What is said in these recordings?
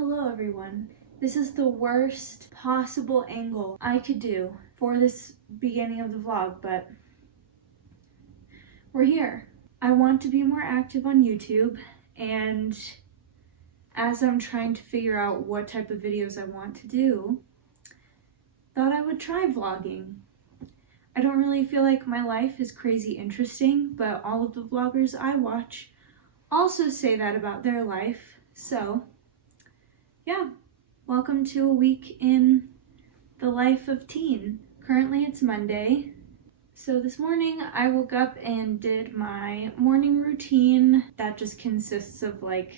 Hello everyone. This is the worst possible angle I could do for this beginning of the vlog, but we're here. I want to be more active on YouTube, and as I'm trying to figure out what type of videos I want to do, thought I would try vlogging. I don't really feel like my life is crazy interesting, but all of the vloggers I watch also say that about their life, so yeah, welcome to a week in the life of teen. Currently it's Monday. So this morning I woke up and did my morning routine that just consists of like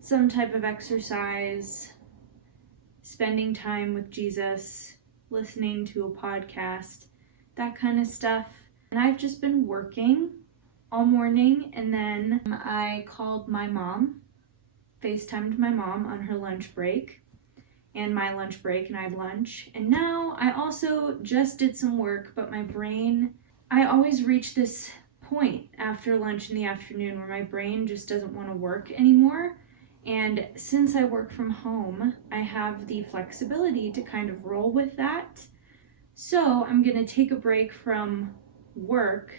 some type of exercise, spending time with Jesus, listening to a podcast, that kind of stuff. And I've just been working all morning, and then I called my mom, FaceTimed my mom on her lunch break and my lunch break, and I had lunch. And now I also just did some work, but my brain, I always reach this point after lunch in the afternoon where my brain just doesn't want to work anymore. And since I work from home, I have the flexibility to kind of roll with that. So I'm gonna take a break from work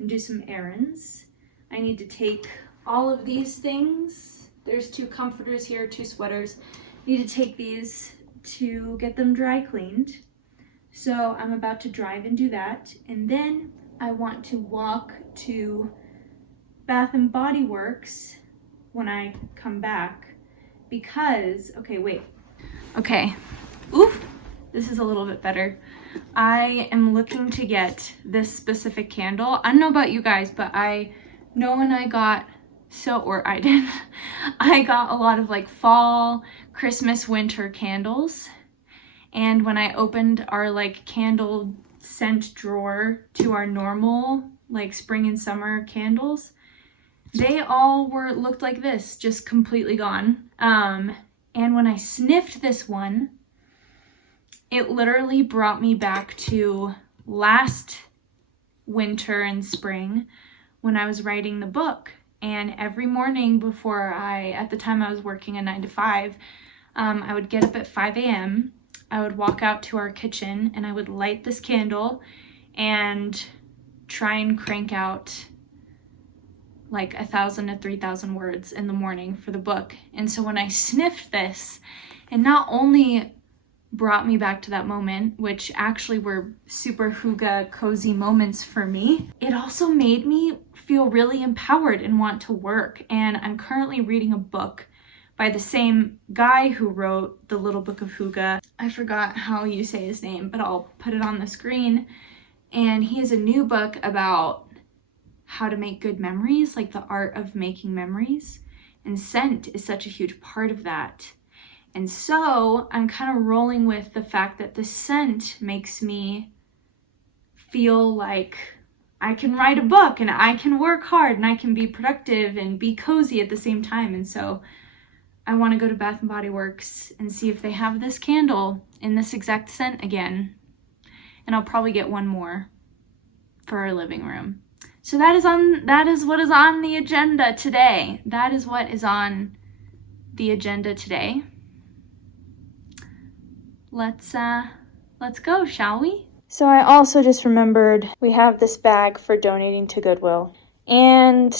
and do some errands. I need to take all of these things. There's 2 comforters here, 2 sweaters. I need to take these to get them dry cleaned. So I'm about to drive and do that. And then I want to walk to Bath and Body Works when I come back because, okay, oof, this is a little bit better. I am looking to get this specific candle. I don't know about you guys, but I know when I got I got a lot of like fall, Christmas, winter candles. And when I opened our like candle scent drawer to our normal like spring and summer candles, they all looked like this, just completely gone. And when I sniffed this one, it literally brought me back to last winter and spring when I was writing the book. And every morning before at the time I was working a 9 to 5, I would get up at 5 a.m. I would walk out to our kitchen and I would light this candle and try and crank out like 1,000 to 3,000 words in the morning for the book. And so when I sniffed this, it not only brought me back to that moment, which actually were super hygge cozy moments for me, it also made me feel really empowered and want to work. And I'm currently reading a book by the same guy who wrote The Little Book of Hygge. I forgot how you say his name, but I'll put it on the screen. And he has a new book about how to make good memories, like the art of making memories. And scent is such a huge part of that. And so I'm kind of rolling with the fact that the scent makes me feel like I can write a book and I can work hard and I can be productive and be cozy at the same time. And so I want to go to Bath and Body Works and see if they have this candle in this exact scent again. And I'll probably get one more for our living room. So that is what is on the agenda today. That is what is on the agenda today. Let's go, shall we? So I also just remembered we have this bag for donating to Goodwill. And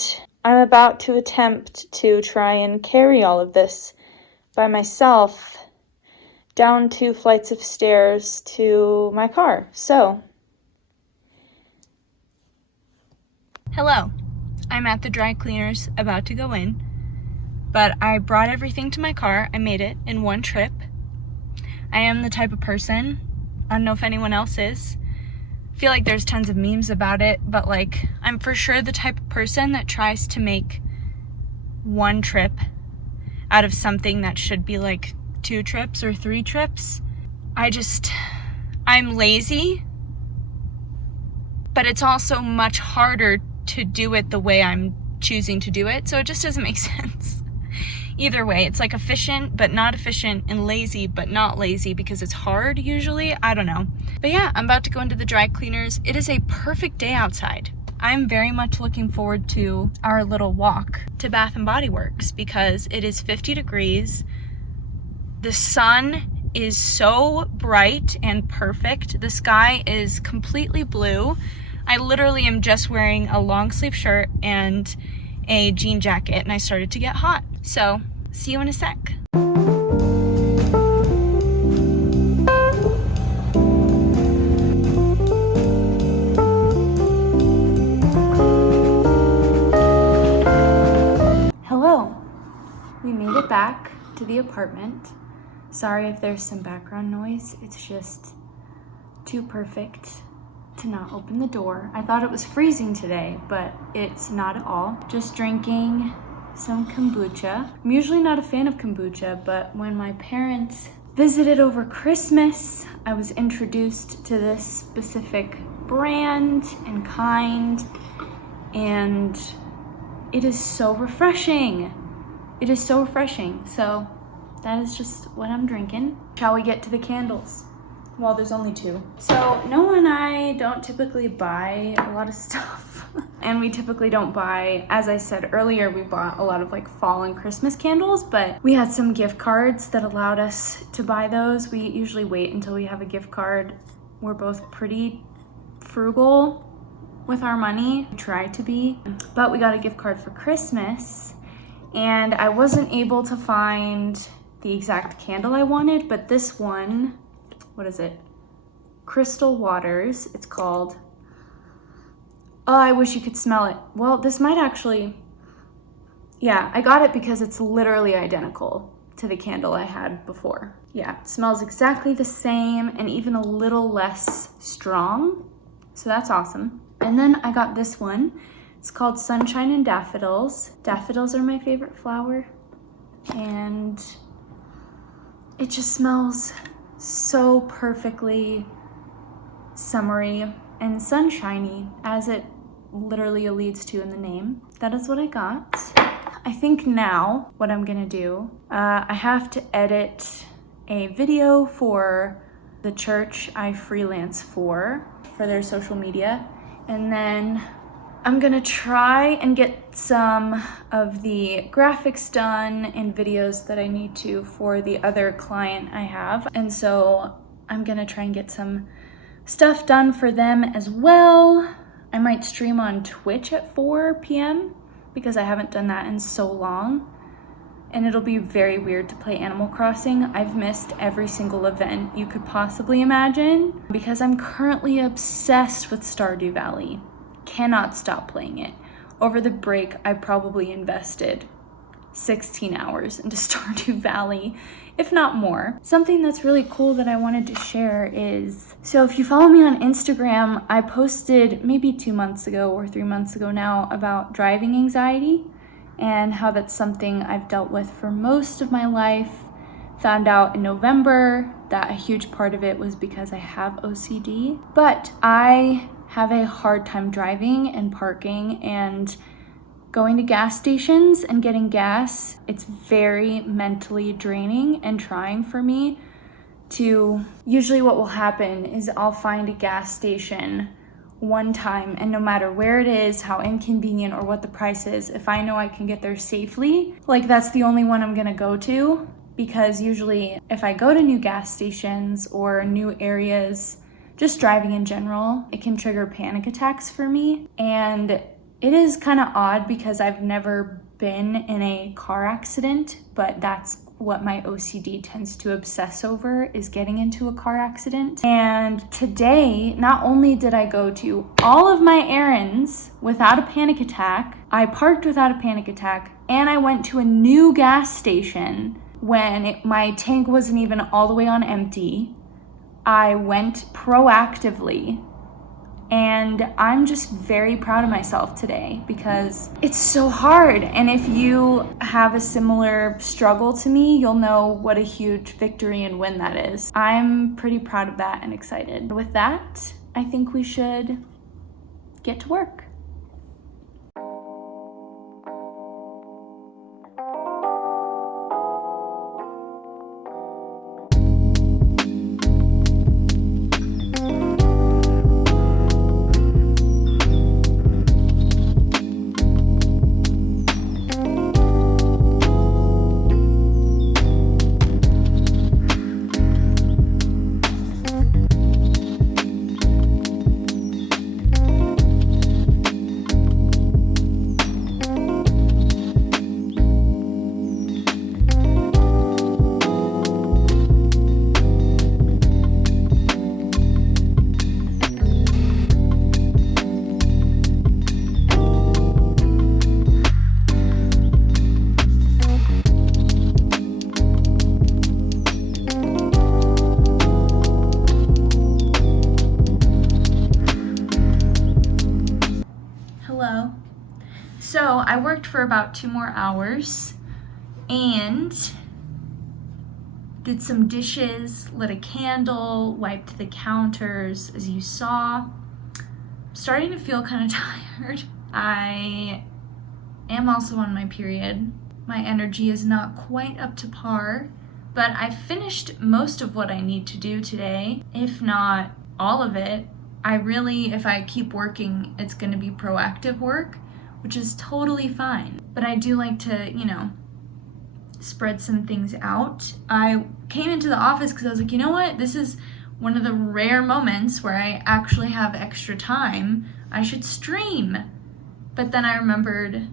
I'm about to attempt to try and carry all of this by myself down 2 flights of stairs to my car. So, hello. I'm at the dry cleaners about to go in, but I brought everything to my car. I made it in one trip. I am the type of person, I don't know if anyone else is, I feel like there's tons of memes about it, but like I'm for sure the type of person that tries to make one trip out of something that should be like 2 trips or 3 trips. I'm lazy, but it's also much harder to do it the way I'm choosing to do it, so it just doesn't make sense. Either way, it's like efficient but not efficient and lazy but not lazy because it's hard usually. I don't know. But yeah, I'm about to go into the dry cleaners. It is a perfect day outside. I'm very much looking forward to our little walk to Bath and Body Works because it is 50 degrees. The sun is so bright and perfect. The sky is completely blue. I literally am just wearing a long sleeve shirt and a jean jacket, and I started to get hot. So, see you in a sec. Hello. We made it back to the apartment. Sorry if there's some background noise. It's just too perfect to not open the door. I thought it was freezing today, but it's not at all. Just drinking some kombucha. I'm usually not a fan of kombucha, but when my parents visited over Christmas, I was introduced to this specific brand and kind, and it is so refreshing. It is so refreshing. So that is just what I'm drinking. Shall we get to the candles? Well, there's only 2. So Noah and I don't typically buy a lot of stuff. And we typically don't buy, as I said earlier, we bought a lot of like fall and Christmas candles, but we had some gift cards that allowed us to buy those. We usually wait until we have a gift card. We're both pretty frugal with our money. We try to be. But we got a gift card for Christmas, and I wasn't able to find the exact candle I wanted, but this one, what is it? Crystal Waters, it's called. Oh, I wish you could smell it. Well, this might actually, yeah, I got it because it's literally identical to the candle I had before. Yeah, it smells exactly the same and even a little less strong. So that's awesome. And then I got this one. It's called Sunshine and Daffodils. Daffodils are my favorite flower. And it just smells so perfectly summery and sunshiny, as it literally alludes to in the name. That is what I got. I think now what I'm gonna do, I have to edit a video for the church I freelance for their social media, and then I'm gonna try and get some of the graphics done and videos that I need to for the other client I have. And so I'm gonna try and get some stuff done for them as well. I might stream on Twitch at 4 p.m. because I haven't done that in so long. And it'll be very weird to play Animal Crossing. I've missed every single event you could possibly imagine because I'm currently obsessed with Stardew Valley. Cannot stop playing it. Over the break, I probably invested 16 hours into Stardew Valley, if not more. Something that's really cool that I wanted to share is, so if you follow me on Instagram, I posted maybe 2 months ago or 3 months ago now about driving anxiety and how that's something I've dealt with for most of my life. Found out in November that a huge part of it was because I have OCD, but I have a hard time driving and parking and going to gas stations and getting gas. It's very mentally draining and trying for me to, usually what will happen is I'll find a gas station one time, and no matter where it is, how inconvenient or what the price is, if I know I can get there safely, like that's the only one I'm gonna go to, because usually if I go to new gas stations or new areas, just driving in general, it can trigger panic attacks for me. And it is kind of odd because I've never been in a car accident, but that's what my OCD tends to obsess over, is getting into a car accident. And today, not only did I go to all of my errands without a panic attack, I parked without a panic attack, and I went to a new gas station when my tank wasn't even all the way on empty. I went proactively, and I'm just very proud of myself today because it's so hard. And if you have a similar struggle to me, you'll know what a huge victory and win that is. I'm pretty proud of that and excited. With that, I think we should get to work. for about 2 more hours and did some dishes, lit a candle, wiped the counters. As you saw, I'm starting to feel kind of tired. I am also on my period. My energy is not quite up to par, but I finished most of what I need to do today, if not all of it. If I keep working, it's gonna be proactive work, which is totally fine. But I do like to, spread some things out. I came into the office because I was like, you know what? This is one of the rare moments where I actually have extra time. I should stream. But then I remembered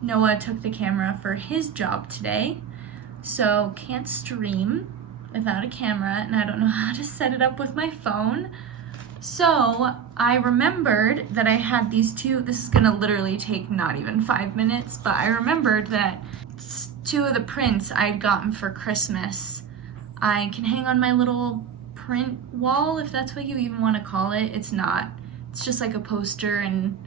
Noah took the camera for his job today, so can't stream without a camera, and I don't know how to set it up with my phone. So I remembered that I had these two. This is gonna literally take not even 5 minutes, but I remembered that 2 of the prints I'd gotten for Christmas. I can hang on my little print wall, if that's what you even want to call it. It's not. It's just like a poster and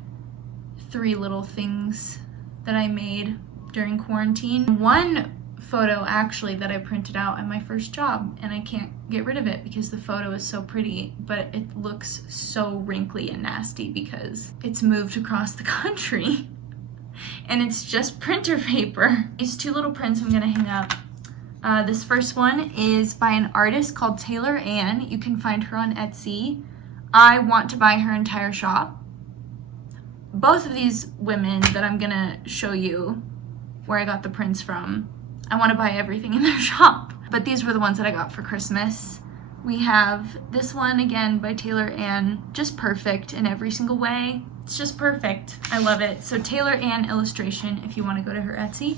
3 little things that I made during quarantine. One photo actually that I printed out at my first job, and I can't get rid of it because the photo is so pretty, but it looks so wrinkly and nasty because it's moved across the country. And it's just printer paper. These 2 little prints I'm gonna hang up. This first one is by an artist called Taylor Ann. You can find her on Etsy. I want to buy her entire shop. Both of these women that I'm gonna show you where I got the prints from, I want to buy everything in their shop. But these were the ones that I got for Christmas. We have this one again by Taylor Ann, just perfect in every single way. It's just perfect. I love it. So Taylor Ann illustration if you want to go to her Etsy.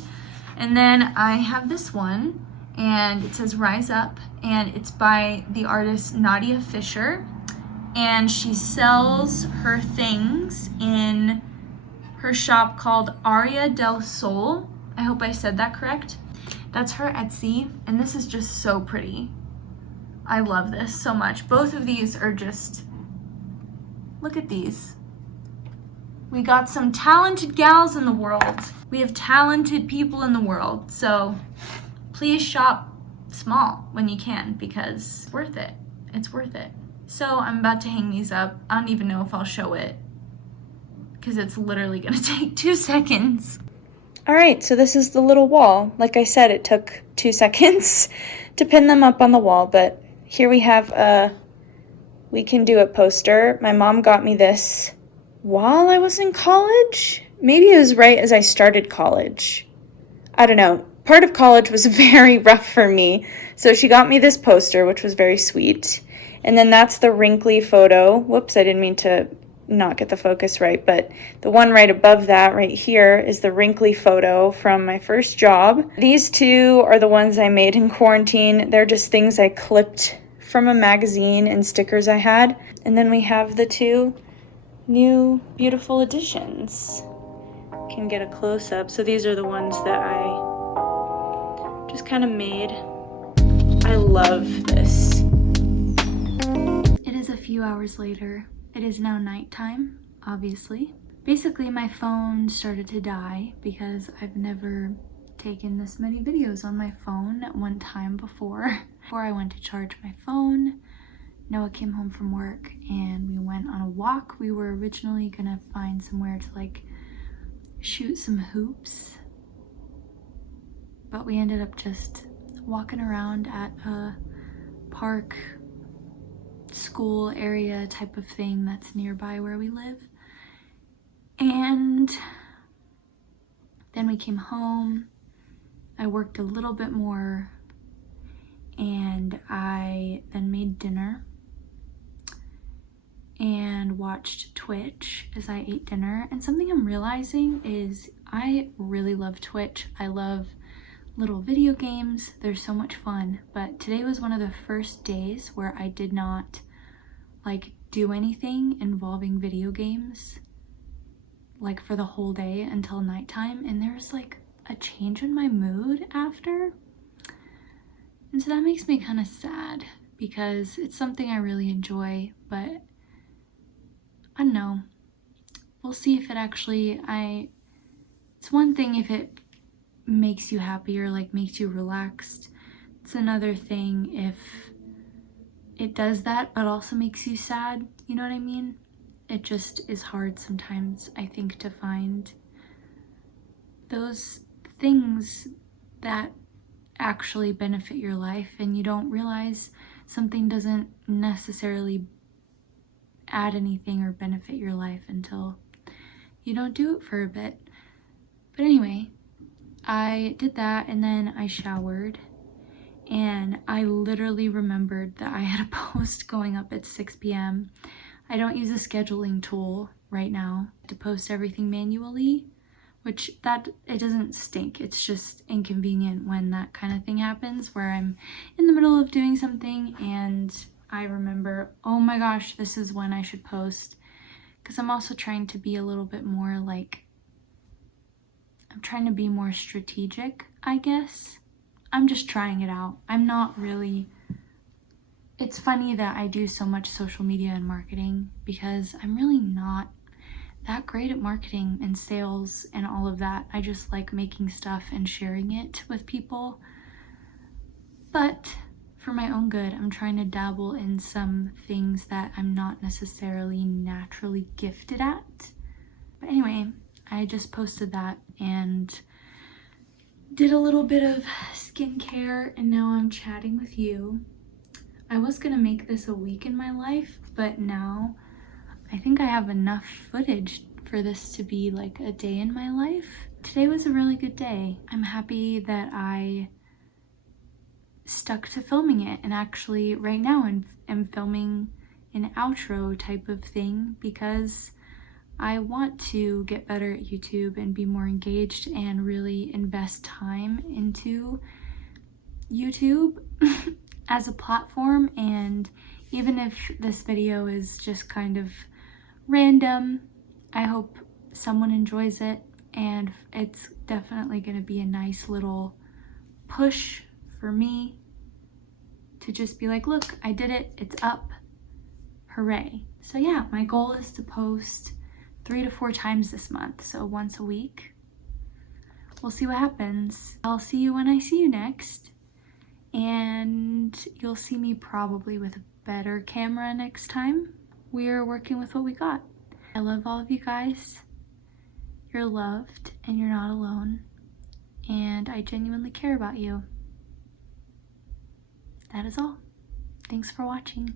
And then I have this one, and it says Rise Up, and it's by the artist Nadia Fisher, and she sells her things in her shop called Aria del Sol. I hope I said that correct. That's her Etsy, and this is just so pretty. I love this so much. Both of these are just, look at these. We got some talented gals in the world. We have talented people in the world. So please shop small when you can because it's worth it. It's worth it. So I'm about to hang these up. I don't even know if I'll show it because it's literally gonna take 2 seconds. All right, so this is the little wall. Like I said, it took 2 seconds to pin them up on the wall, but here we have a We Can Do It poster. My mom got me this while I was in college. Maybe it was right as I started college. I don't know. Part of college was very rough for me. So she got me this poster, which was very sweet. And then that's the wrinkly photo. Whoops, I didn't mean to not get the focus right, but the one right above that right here is the wrinkly photo from my first job. These 2 are the ones I made in quarantine. They're just things I clipped from a magazine and stickers I had. And then we have the 2 new beautiful additions. Can get a close-up. So these are the ones that I just kind of made. I love this. It is a few hours later. It is now nighttime, obviously. Basically, my phone started to die because I've never taken this many videos on my phone at one time before. Before I went to charge my phone, Noah came home from work and we went on a walk. We were originally gonna find somewhere to shoot some hoops, but we ended up just walking around at a park, school area type of thing that's nearby where we live. And then we came home. I worked a little bit more and I then made dinner and watched Twitch as I ate dinner. And something I'm realizing is I really love Twitch. I love little video games. They're so much fun. But today was one of the first days where I did not do anything involving video games for the whole day until nighttime. And there's a change in my mood after. And so that makes me kind of sad because it's something I really enjoy, but I don't know. We'll see if it actually, I It's one thing if it makes you happy or like makes you relaxed. It's another thing if it does that but also makes you sad, you know what I mean? It just is hard sometimes, I think, to find those things that actually benefit your life, and you don't realize something doesn't necessarily add anything or benefit your life until you don't do it for a bit. But anyway, I did that and then I showered, and I literally remembered that I had a post going up at 6 p.m. I don't use a scheduling tool right now to post everything manually, which it doesn't stink. It's just inconvenient when that kind of thing happens where I'm in the middle of doing something and I remember, oh my gosh, this is when I should post. Because I'm also trying to be a little bit more I'm trying to be more strategic, I guess. I'm just trying it out. I'm not really, it's funny that I do so much social media and marketing because I'm really not that great at marketing and sales and all of that. I just like making stuff and sharing it with people. But for my own good, I'm trying to dabble in some things that I'm not necessarily naturally gifted at. But anyway, I just posted that and did a little bit of skincare, and now I'm chatting with you. I was gonna make this a week in my life, but now I think I have enough footage for this to be like a day in my life. Today was a really good day. I'm happy that I stuck to filming it, and actually right now I'm filming an outro type of thing because I want to get better at YouTube and be more engaged and really invest time into YouTube as a platform. And even if this video is just kind of random, I hope someone enjoys it, and it's definitely going to be a nice little push for me to just be like, look, I did it, it's up, hooray. So yeah, my goal is to post 3 to 4 times this month, so once a week. We'll see what happens. I'll see you when I see you next, and you'll see me probably with a better camera next time. We're working with what we got. I love all of you guys. You're loved and you're not alone, and I genuinely care about you. That is all. Thanks for watching.